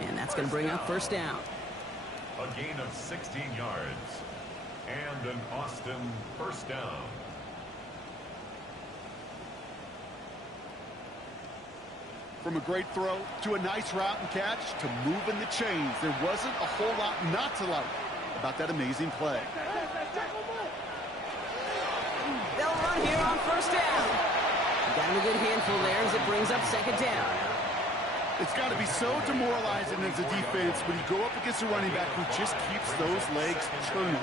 And that's going to bring up 1st down. A gain of 16 yards. And an Austin 1st down. From a great throw to a nice route and catch to moving the chains, there wasn't a whole lot not to like about that amazing play. They'll run here on 1st down. Got him a good handful there as it brings up 2nd down. It's got to be so demoralizing as a defense when you go up against a running back who just keeps those legs turning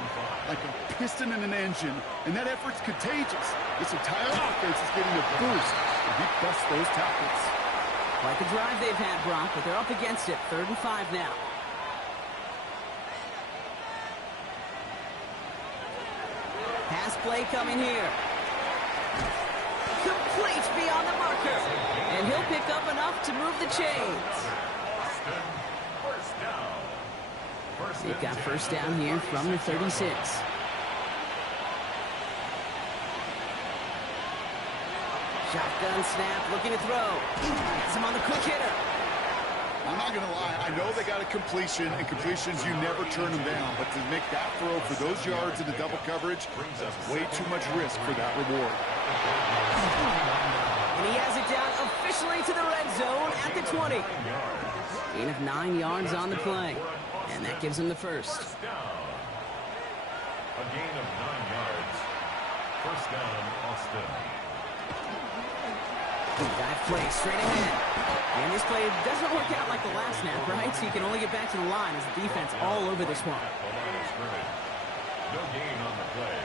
like a piston in an engine, and that effort's contagious. This entire offense is getting a boost when he busts those tackles. Quite the drive they've had, Brock, but they're up against it. 3rd and 5 now. Pass play coming here. Complete beyond the marker. And he'll pick up enough to move the chains. First down. They've got first down here from the 36. Shotgun snap, looking to throw. Has him on the quick hitter. I'm not going to lie. I know they got a completion, and completions, you never turn them down. But to make that throw for those yards in the double coverage, that's way too much risk for that reward. And he has it down officially to the red zone at the 20. Gain of 9 yards on the play. And that gives him the first. First down. A gain of 9 yards. First down, Austin. Dive play straight ahead. And this play doesn't work out like the last snap, right? So you can only get back to the line as the defense all over this one. No gain on the play.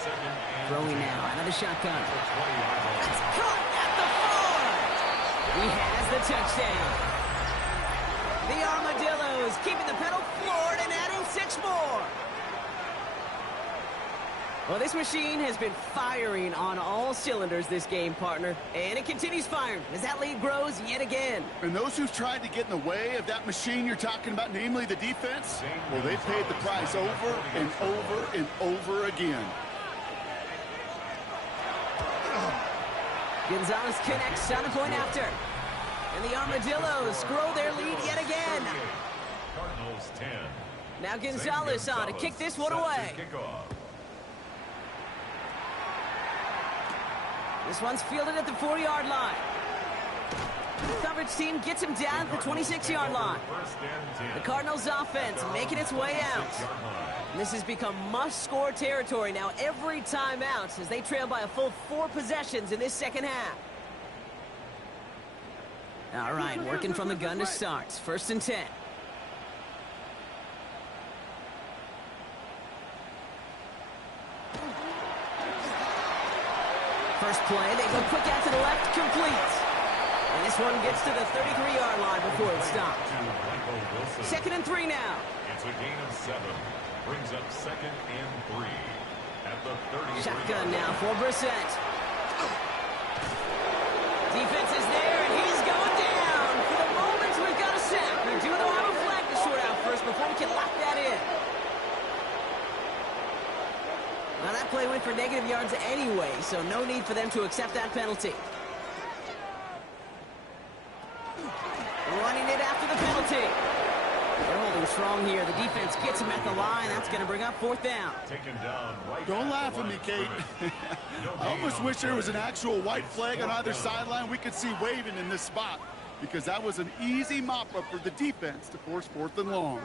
Second and Throwing now, another shotgun. 20 yards on It's caught at the 4. He has the touchdown. The Armadillos keeping the pedal floored and adding 6 more. Well, this machine has been firing on all cylinders this game, partner. And it continues firing as that lead grows yet again. And those who've tried to get in the way of that machine you're talking about, namely the defense, well, they've paid the price over and over and over again. Gonzalez connects on a point after. And the Armadillos grow their lead yet again. Cardinals 10. Now Gonzalez on to kick this one away. This one's fielded at the 4-yard line. The coverage team gets him down at the 26-yard line. The Cardinals offense making its way out. And this has become must-score territory now every time out as they trail by a full 4 possessions in this second half. All right, working from the gun to start. First and 10. First play, they go quick out to the left, complete. And this one gets to the 33-yard line before it stops. Second and 3 now. It's a gain of 7. Brings up second and 3 at the 33. Shotgun now for Brissett. Defense is there, and he's going down. For the moment, we've got a sack. We do though have a flag to sort out first before we can lock that in. Now that play went for negative yards anyway, so no need for them to accept that penalty. Running it after the penalty. They're holding strong here. The defense gets him at the line. That's going to bring up 4th down. Taken down right. Don't laugh at me, Kate. I almost wish there was an actual white flag on either sideline we could see waving in this spot, because that was an easy mop-up for the defense to force 4th and long.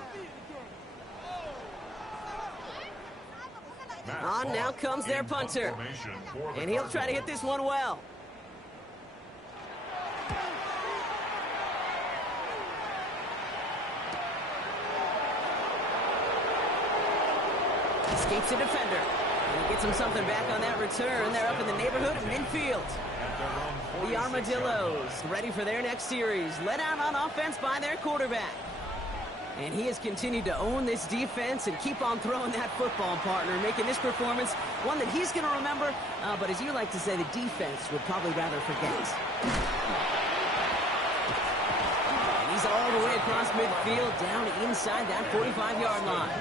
On now comes their punter. And he'll try to hit this one well. Escapes a defender. And he gets him something back on that return. They're up in the neighborhood of midfield. The Armadillos ready for their next series. Let out on offense by their quarterback. And he has continued to own this defense and keep on throwing that football, partner, making this performance one that he's going to remember, but as you like to say, the defense would probably rather forget. And he's all the way across midfield, down inside that 45-yard line.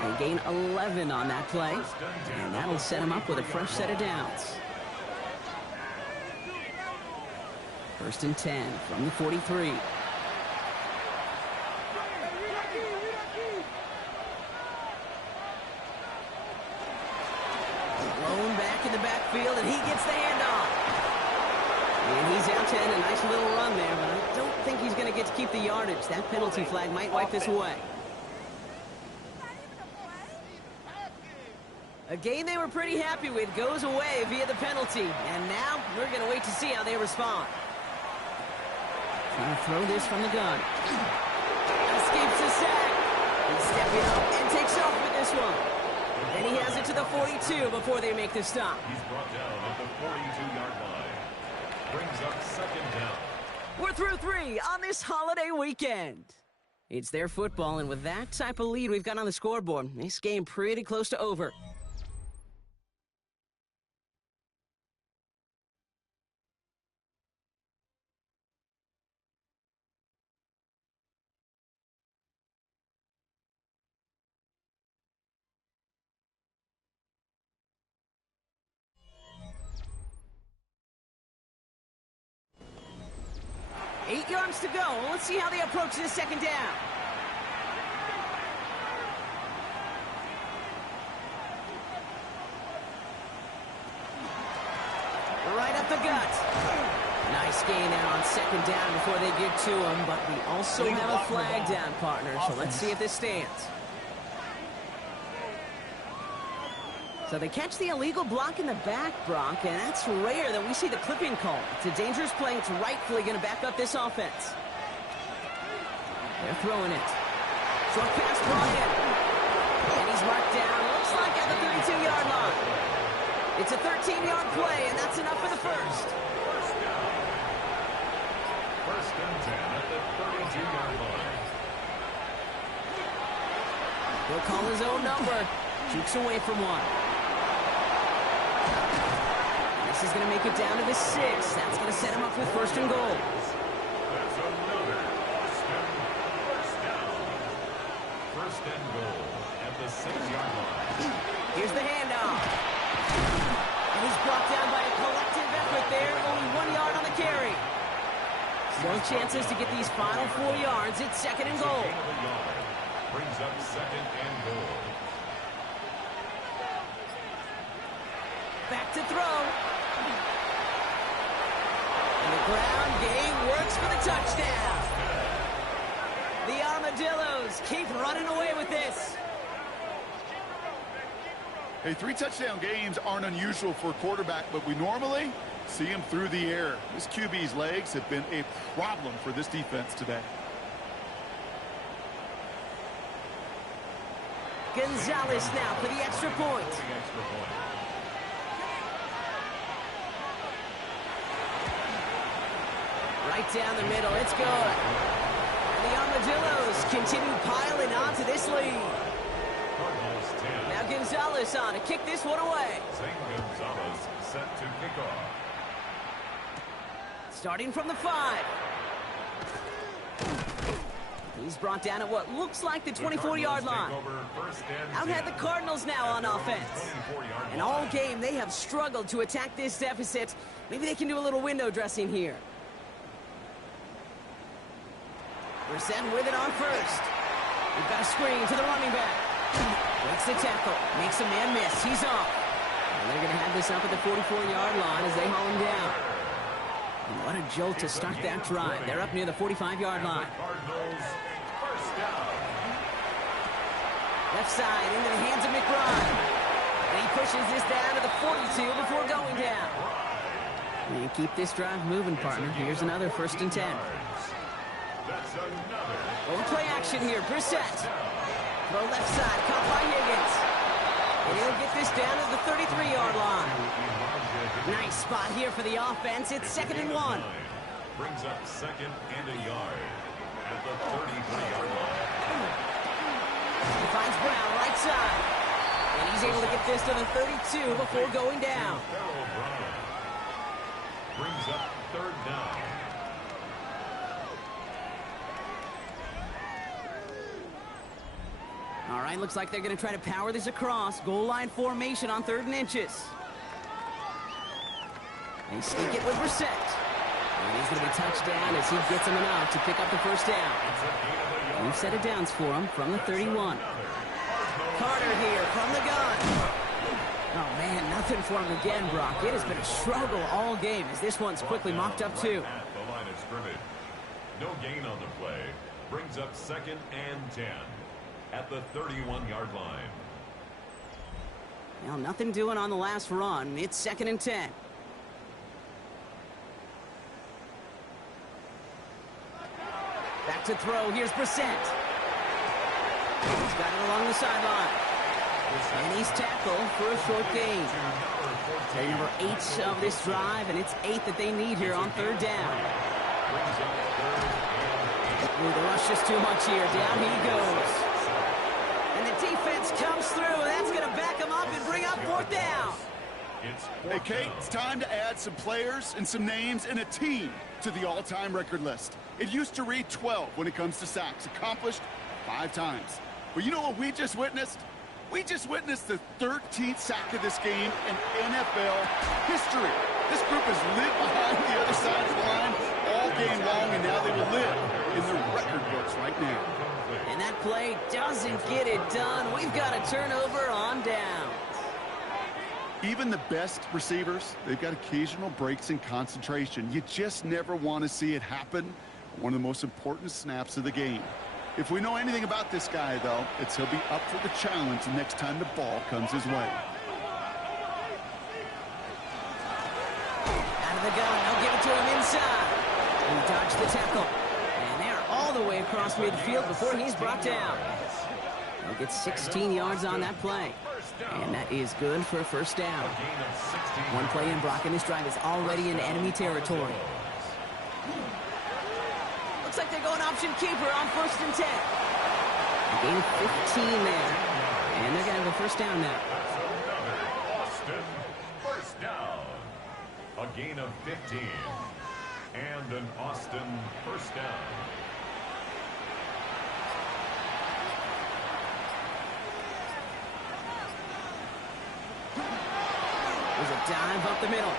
And gain 11 on that play, and that'll set him up with a fresh set of downs. First and 10 from the 43. Blown back in the backfield, and he gets the handoff. And he's out to end a nice little run there, but I don't think he's going to get to keep the yardage. That penalty flag might wipe this away. A game they were pretty happy with goes away via the penalty. And now we're going to wait to see how they respond. Trying to throw this from the gun. Escapes the sack. He's stepping up and takes off with this one. And he has it to the 42 before they make the stop. He's brought down at the 42-yard line. Brings up second down. We're through 3 on this holiday weekend. It's their football, and with that type of lead we've got on the scoreboard, this game pretty close to over. yards to go. Let's see how they approach this second down. Right up the gut. Nice gain there on second down before they get to him, but we also have a flag down, partner, so let's see if this stands. So they catch the illegal block in the back, Brock, and that's rare that we see the clipping call. It's a dangerous play. It's rightfully going to back up this offense. They're throwing it. Short pass brought in. And he's marked down. Looks like at the 32-yard line. It's a 13-yard play, and that's enough for the first. First and 10 at the 32-yard line. He'll call his own number. Jukes away from one. This is going to make it down to the 6. That's going to set him up with first and goal. That's another first down. First and goal at the 6-yard line. Here's the handoff. And he's brought down by a collective effort there. Only 1 yard on the carry. Still chances to get these final 4 yards. It's second and goal. Brings up second and goal. Back to throw. And the ground game works for the touchdown. The Armadillos keep running away with this. Hey, 3 touchdown games aren't unusual for a quarterback, but we normally see him through the air. This QB's legs have been a problem for this defense today. Gonzalez now for the extra point. Right down the middle, it's good. And the Armadillos continue piling onto this lead. Now Gonzalez on to kick this one away. Zane Gonzalez set to kick off. Starting from the 5. He's brought down at what looks like the 24-yard line. Out had the Cardinals now on offense. And all game, they have struggled to attack this deficit. Maybe they can do a little window dressing here. Brissett with it on first. We've got a screen to the running back. Breaks the tackle. Makes a man miss. He's off. And they're going to have this up at the 44-yard line as they haul him down. And what a jolt to start that drive. They're up near the 45-yard line. Left side into the hands of McBride. And he pushes this down to the 42 before going down. And keep this drive moving, partner. Here's another first and 10. Going play action here. Brissett. Throw left side. Caught by Higgins. And he'll get this down to the 33-yard line. Nice spot here for the offense. It's second and 1. Brings up second and a yard at the 33-yard line. He finds Brown right side. And he's able to get this to the 32 before going down. Brings up third down. All right, looks like they're going to try to power this across. Goal line formation on 3rd and inches. They sneak it with Brissett. And he's going to be touched down as he gets him enough to pick up the first down. New set of downs for him from the 31. Carter here from the gun. Oh, man, nothing for him again, Brock. It has been a struggle all game as this one's quickly mopped up, too. At the line of scrimmage. No gain on the play. Brings up second and 10 at the 31-yard line. Well, nothing doing on the last run. It's second and 10. Back to throw. Here's Brissett. He's got it along the sideline. And he's tackled for a short gain. They're number 8 of this drive, and it's 8 that they need here on 3rd down. Ooh, the rush is too much here. Down he goes. And the defense comes through, and that's going to back him up and bring up 4th down. Hey, Kate, it's time to add some players and some names and a team to the all-time record list. It used to read 12 when it comes to sacks, accomplished 5 times. But you know what we just witnessed? We just witnessed the 13th sack of this game in NFL history. This group has lived behind the other side of the line all game long, and now they will live in the record books right now. And that play doesn't get it done. We've got a turnover on down. Even the best receivers, they've got occasional breaks in concentration. You just never want to see it happen. One of the most important snaps of the game. If we know anything about this guy, though, it's he'll be up for the challenge the next time the ball comes his way. Out of the gun, they'll give it to him inside. He dodged the tackle. And they're all the way across midfield before he's brought down. He'll get 16 yards on that play. And that is good for a first down. One play in, Brock, and this drive is already in enemy territory. Looks like they're going option keeper on 1st and 10. A gain of 15 there. And they're going to have a first down now. Austin, first down. A gain of 15. And an Austin first down. There's a dive up the middle.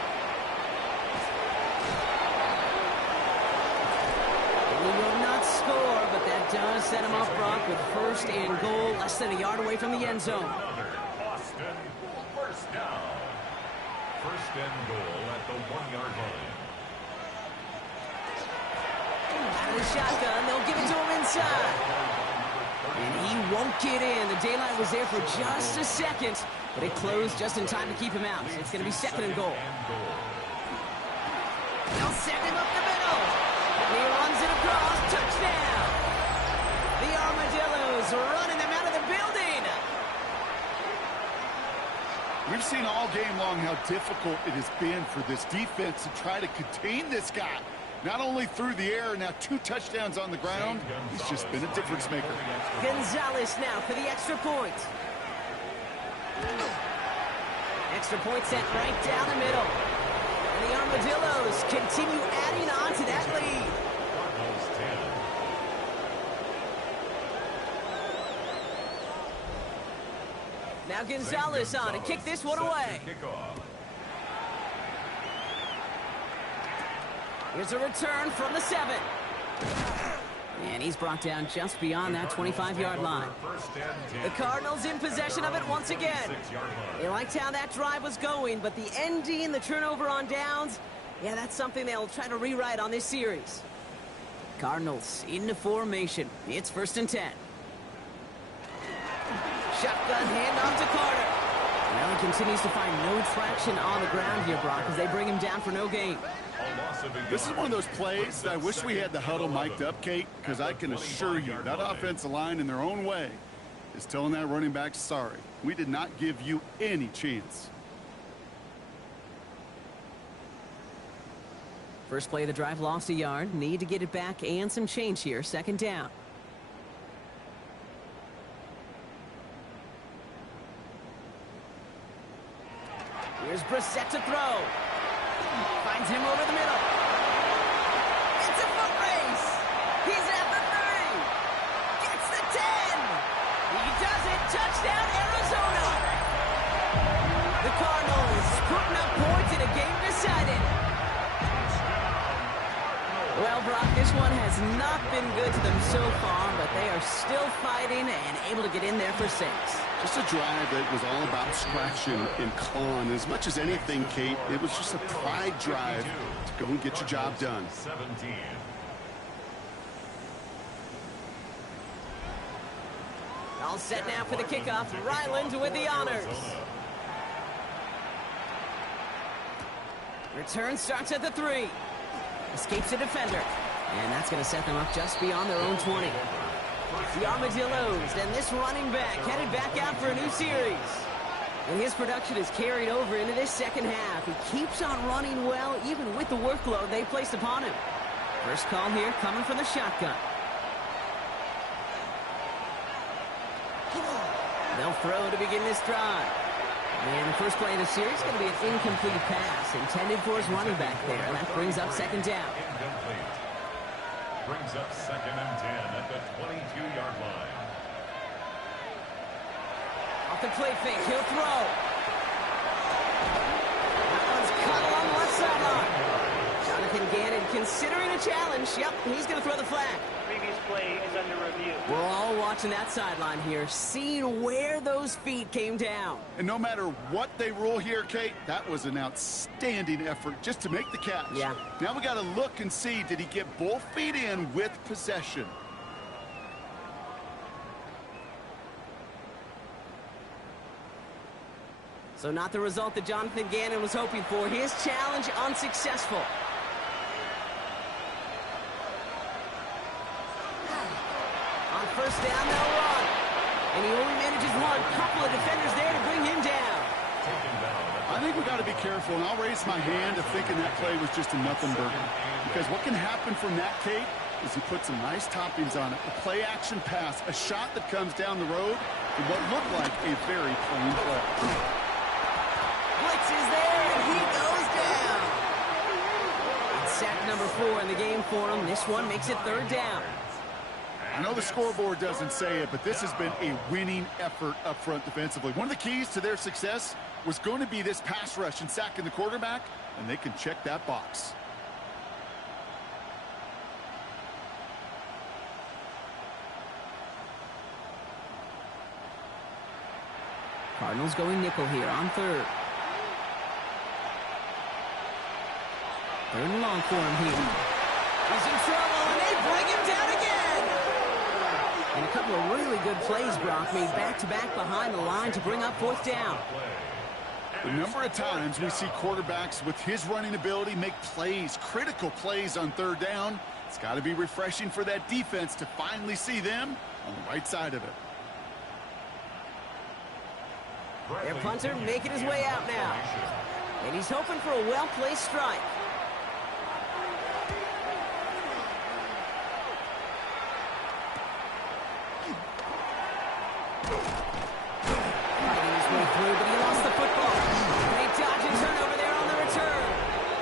And he will not score, but that does set him up, Brock, with 1st and goal, less than a yard away from the end zone. Austin, first down. 1st and goal at the 1-yard line. Out of the shotgun, they'll give it to him inside. And he won't get in. The daylight was there for just a second, but it closed just in time to keep him out. So it's going to be 2nd and goal. They'll send him up the middle. And he runs it across. Touchdown. The Armadillos running them out of the building. We've seen all game long how difficult it has been for this defense to try to contain this guy. Not only through the air, now 2 touchdowns on the ground. He's just been a difference maker. Gonzalez now for the extra point. Extra point sent right down the middle. And the Armadillos continue adding on to that lead. Now Gonzalez on to kick this one away. Here's a return from the 7. And he's brought down just beyond that 25-yard line. The Cardinals in possession of it once again. They liked how that drive was going, but the ending, the turnover on downs, yeah, that's something they'll try to rewrite on this series. Cardinals into formation. It's 1st and 10. Shotgun handoff to Carter. Well, he continues to find no traction on the ground here, Brock, as they bring him down for no gain. This is one of those plays that I wish we had the huddle mic'd up, Kate, because I can assure you that offensive line in their own way is telling that running back, sorry, we did not give you any chance. First play of the drive, lost a yard. Need to get it back and some change here. 2nd down. Here's Brissett to throw. Finds him over the middle. It's a foot race. He's at the 30. Gets the 10. He does it. Touchdown, Arizona. The Cardinals putting up points in a game decided. Well, Brock, this one has not been good to them so far, but they are still fighting and able to get in there for 6. Just a drive that was all about scratching and clawing. As much as anything, Kate, it was just a pride drive to go and get your job done. 17. All set now for the kickoff. Ryland with the honors. Return starts at the 3. Escapes a defender. And that's going to set them up just beyond their own 20. The Armadillos and this running back headed back out for a new series. And his production is carried over into this 2nd half. He keeps on running well, even with the workload they placed upon him. First call here coming from the shotgun. They'll throw to begin this drive. And the first play of the series is going to be an incomplete pass intended for his running back there. And that brings up 2nd down. Incomplete. Brings up 2nd and 10 at the 22-yard line. Off the play fake, he'll throw. That one's caught along the left sideline. Jonathan Gannon considering a challenge. Yep, he's going to throw the flag. Previous play is under review. We're all watching that sideline here, seeing where those feet came down. And no matter what they rule here, Kate, that was an outstanding effort just to make the catch. Yeah. Now we got to look and see, did he get both feet in with possession? So not the result that Jonathan Gannon was hoping for. His challenge unsuccessful. On first down, they'll run. And he only manages one. Couple of defenders there to bring him down. I think we got to be careful, and I'll raise my hand to thinking that play was just a nothing burger. Because what can happen from that, Kate, is he put some nice toppings on it. A play-action pass, a shot that comes down the road, and what looked like a very plain play. Blitz is there, and he goes down. It's sack number 4 in the game for him. This one makes it third down. I know the scoreboard doesn't say it, but this has been a winning effort up front defensively. One of the keys to their success was going to be this pass rush and sacking the quarterback, and they can check that box. Cardinals going nickel here on third. Third and long for him here. He's in trouble, and they bring him down again. And a couple of really good plays, Brock, made back-to-back behind the line to bring up fourth down. The number of times we see quarterbacks with his running ability make plays, critical plays on third down, it's got to be refreshing for that defense to finally see them on the right side of it. Their punter making his way out now. And he's hoping for a well-placed strike. Fighting his way through, but he lost the football. Great dodge and turnover there on the return.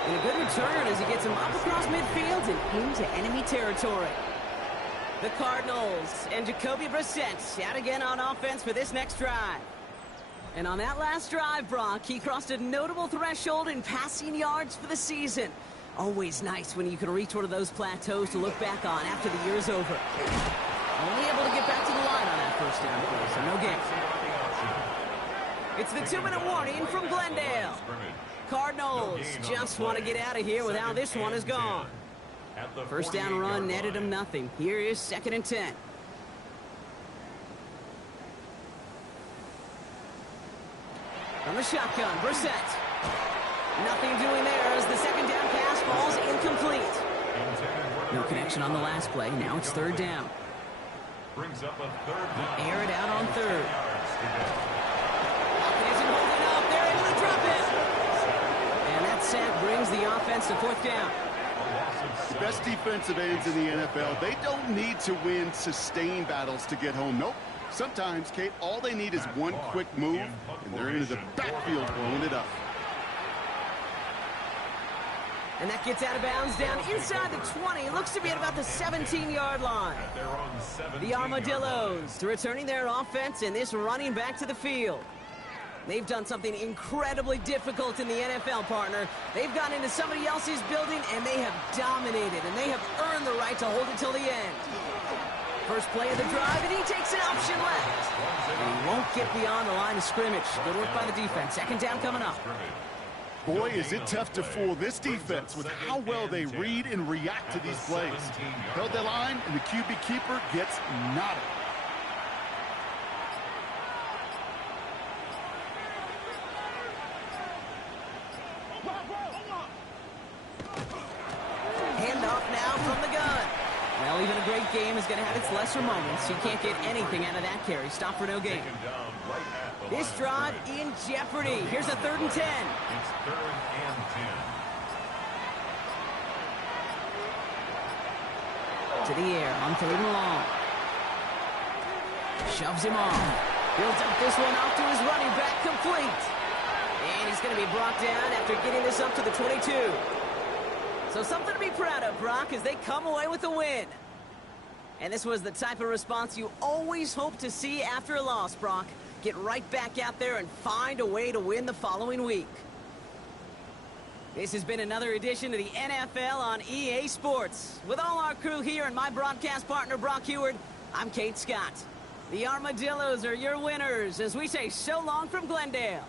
And a good return as he gets him up across midfield and into enemy territory. The Cardinals and Jacoby Brissett out again on offense for this next drive. And on that last drive, Brock, he crossed a notable threshold in passing yards for the season. Always nice when you can reach one of those plateaus to look back on after the year's over. Only able to get back to the line on that first down play, so no gain. It's the 2-minute warning from Glendale. Cardinals just want to get out of here with how this one is gone. First down run netted him nothing. Here is 2nd and 10. From the shotgun, Brissett. Nothing doing there as the second down pass falls incomplete. No connection on the last play. Now it's third down. Brings up a third down. Air it out on third. Isn't holding up. They're able to drop it. And that sack brings the offense to fourth down. The best defensive ends in the NFL, they don't need to win sustained battles to get home. Nope. Sometimes, Kate, all they need is one quick move, and they're into the backfield blowing it up. And that gets out of bounds down inside the 20. Looks to be at about the 17-yard line. The Armadillos returning their offense and this running back to the field. They've done something incredibly difficult in the NFL, partner. They've gone into somebody else's building, and they have dominated, and they have earned the right to hold it till the end. First play of the drive, and he takes an option left. And he won't get beyond the line of scrimmage. Good work by the defense. Second down coming up. Boy, is it tough to fool this defense with how well they read and react to these plays. Held their line, and the QB keeper gets knotted. Handoff now from the gun. Well, even a great game is going to have its lesser moments. You can't get anything out of that carry. Stop for no gain. This drive in jeopardy. Here's a 3rd and 10. It's 3rd and 10. To the air on 3rd and long. Shoves him off. Builds up this one out to his running back, complete. And he's going to be brought down after getting this up to the 22. So something to be proud of, Brock, as they come away with a win. And this was the type of response you always hope to see after a loss, Brock. Get right back out there and find a way to win the following week. This has been another edition of the NFL on EA Sports. With all our crew here and my broadcast partner, Brock Heward, I'm Kate Scott. The Armadillos are your winners as we say so long from Glendale.